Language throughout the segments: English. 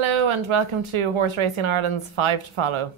Hello and welcome to Horse Racing Ireland's 5 to Follow.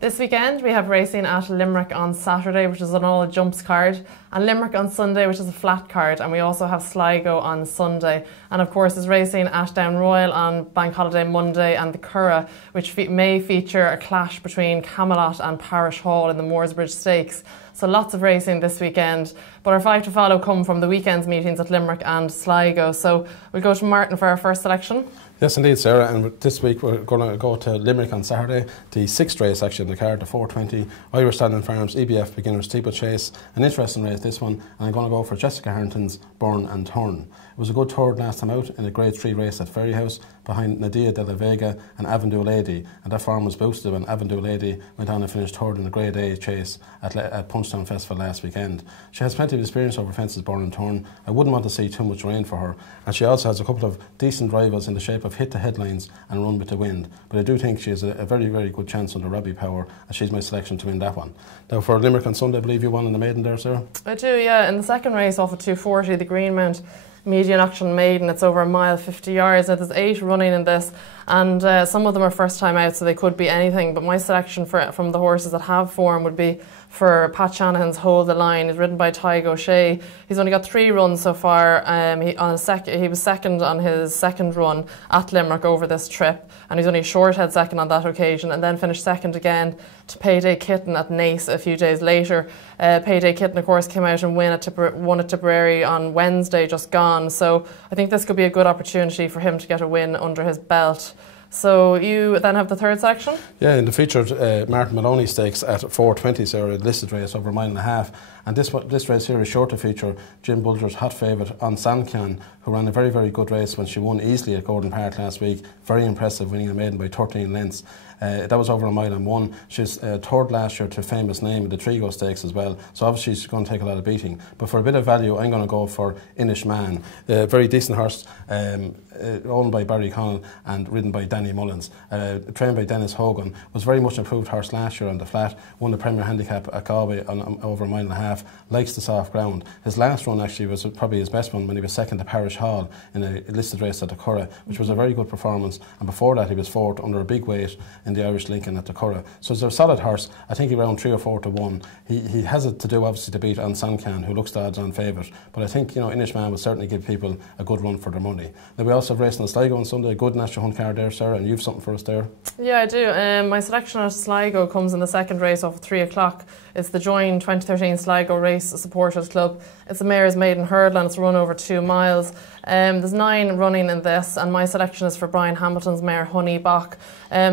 This weekend we have racing at Limerick on Saturday, which is an all jumps card, and Limerick on Sunday, which is a flat card, and we also have Sligo on Sunday. And of course there's racing at Down Royal on Bank Holiday Monday, and the Curragh, which may feature a clash between Camelot and Parish Hall in the Moorsbridge Stakes. So lots of racing this weekend, but our 5 to Follow come from the weekend's meetings at Limerick and Sligo. So we'll go to Martin for our first selection. Yes, indeed, Sarah. And this week we're going to go to Limerick on Saturday, the sixth race actually in the card, the 4:20 Irish Stallion Farms EBF Beginner Steeplechase. An interesting race, this one, and I'm going to go for Jessica Harrington's Burn and Turn. It was a good third last time out in a Grade 3 race at Ferryhouse behind Nadia de la Vega and Avondhu Lady, and that form was boosted when Avondhu Lady went on and finished third in the Grade A chase at Punchtown Festival last weekend. She has plenty of experience over fences, Burn and Turn. I wouldn't want to see too much rain for her, and she also has a couple of decent rivals in the shape of Hit the Headlines and Run with the Wind, but I do think she has a very, very good chance under Robbie Power, and she's my selection to win that one. Now for Limerick on Sunday, I believe you won in the maiden there, Sarah? I do, yeah. In the second race off at 2:40, the Greenmount Median Auction Maiden, it's over 1 mile 50 yards. Now there's 8 running in this, and some of them are first time out, so they could be anything, but my selection from the horses that have form would be for Pat Shanahan's Hold the Line. He's ridden by Tyg O'Shea. He's only got 3 runs so far. He was second on his second run at Limerick over this trip, and he's only short head second on that occasion, and then finished second again to Payday Kitten at Naas a few days later. Payday Kitten, of course, came out and won at Tipperary on Wednesday just gone, so I think this could be a good opportunity for him to get a win under his belt. So you then have the third section? Yeah, in the featured Martin Maloney Stakes at 4:20, Sarah, listed race over 1.5 miles. And this race here is sure to feature Jim Bulger's hot favourite on Sancan, who ran a very, very good race when she won easily at Gordon Park last week. Very impressive, winning a maiden by 13 lengths. That was over 1 mile and 1. She's third last year to Famous Name in the Trigo Stakes as well, so obviously she's going to take a lot of beating. But for a bit of value, I'm going to go for Inish Man. A very decent horse, owned by Barry Connell and ridden by Danny Mullins. Trained by Dennis Hogan, was very much improved horse last year on the flat, won the Premier Handicap at Galway on over 1.5 miles, likes the soft ground. His last run actually was probably his best one when he was second to Parish Hall in a listed race at the Curragh, which was a very good performance, and before that he was fourth under a big weight in the Irish Lincoln at the Curragh. So it's a solid horse. I think he's around 3 or 4 to 1. He has it to do obviously to beat on Sancan, who looks the odds on favourite, but I think, you know, Inish Man will certainly give people a good run for their money. Now we also have racing in Sligo on Sunday, a good National Hunt card there, Sarah, and you've something for us there? Yeah, I do. My selection at Sligo comes in the second race off at 3 o'clock. It's the Join 2013 Sligo Race Supporters Club. It's the Mayor's Maiden Hurdle, and it's run over 2 miles. There's 9 running in this, and my selection is for Brian Hamilton's mare Honey Bach.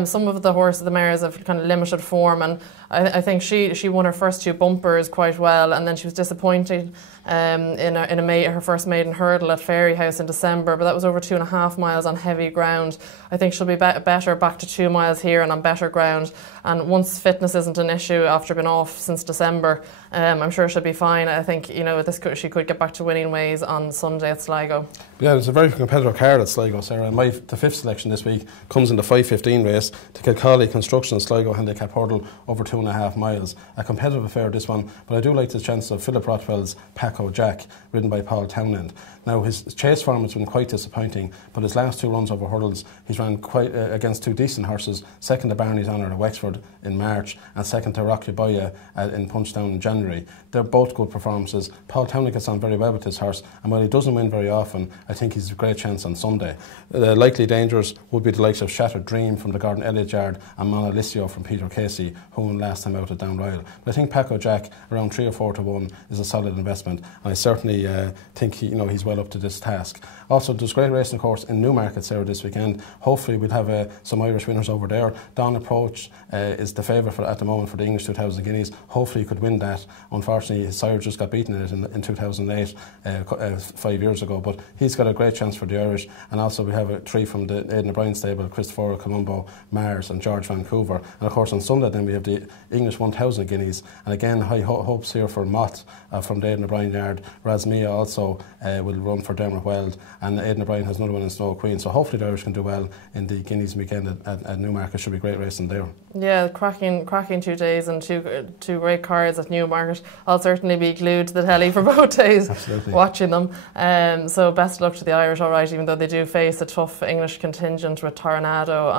Some of the horses, the mares, have kind of limited form, and I think she won her first 2 bumpers quite well, and then she was disappointed in her first maiden hurdle at Ferryhouse in December, but that was over 2.5 miles on heavy ground. I think she'll be better back to 2 miles here and on better ground, and once fitness isn't an issue after being off since December, I'm sure she'll be fine. I think, you know, she could get back to winning ways on Sunday at Sligo. Yeah, it's a very competitive card at Sligo, Sarah. And the 5th selection this week comes in the 5:15 race to Kilcawley Construction Sligo Handicap Hurdle over 2.5 miles. A competitive affair, this one, but I do like the chance of Philip Rothwell's Paco Jack, ridden by Paul Townend. Now his chase form has been quite disappointing, but his last 2 runs over hurdles, he's ran quite against 2 decent horses, second to Barney's Honour at Wexford in March and second to Rocky Boya in Punchtown in January. They're both good performances. Paul Townend gets on very well with this horse, and while he doesn't win very often, I think he's a great chance on Sunday. The likely dangers would be the likes of Shattered Dream from the Gordon Elliott Yard and Monalicio from Peter Casey, who won last time out at Down Royal. But I think Paco Jack, around 3 or 4 to 1, is a solid investment, and I certainly think he's well up to this task. Also, there's great racing, of course, in Newmarket, Sarah, this weekend. Hopefully we'll have some Irish winners over there. Dawn Approach is the favourite at the moment for the English 2000 guineas. Hopefully he could win that. Unfortunately, his sire just got beaten in it in 2008, 5 years ago, but he's got a great chance for the Irish. And also we have 3 from the Aidan O'Brien stable: Christopher Colombo, Mars and George Vancouver. And of course on Sunday then we have the English 1000 guineas, and again high hopes here for Mott from the Aidan O'Brien yard. Razmia also will run for Dermot Weld, and Aidan O'Brien has another one in Snow Queen. So hopefully the Irish can do well in the Guineas weekend at Newmarket. Should be a great racing there. Yeah, cracking 2 days and two great cards at Newmarket. I'll certainly be glued to the telly for both days. Absolutely. Watching them. So best of luck to the Irish, all right, even though they do face a tough English contingent with Tornado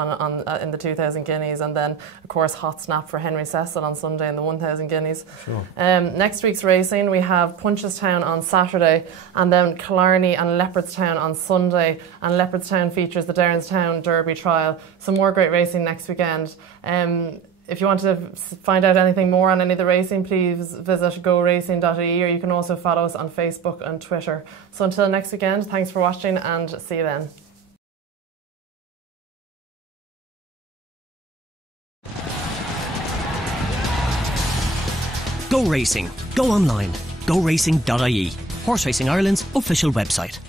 in the 2000 guineas, and then of course hot snap for Henry Cecil on Sunday in the 1000 guineas. Sure. Next week's racing we have Punchestown on Saturday, and then Killarney and Leopardstown on Sunday, and Leopardstown features the Derrinstown Derby trial. Some more great racing next weekend. If you want to find out anything more on any of the racing, please visit goracing.ie, or you can also follow us on Facebook and Twitter. So until next weekend, thanks for watching and see you then. Go Racing. Go online. GoRacing.ie. Horse Racing Ireland's official website.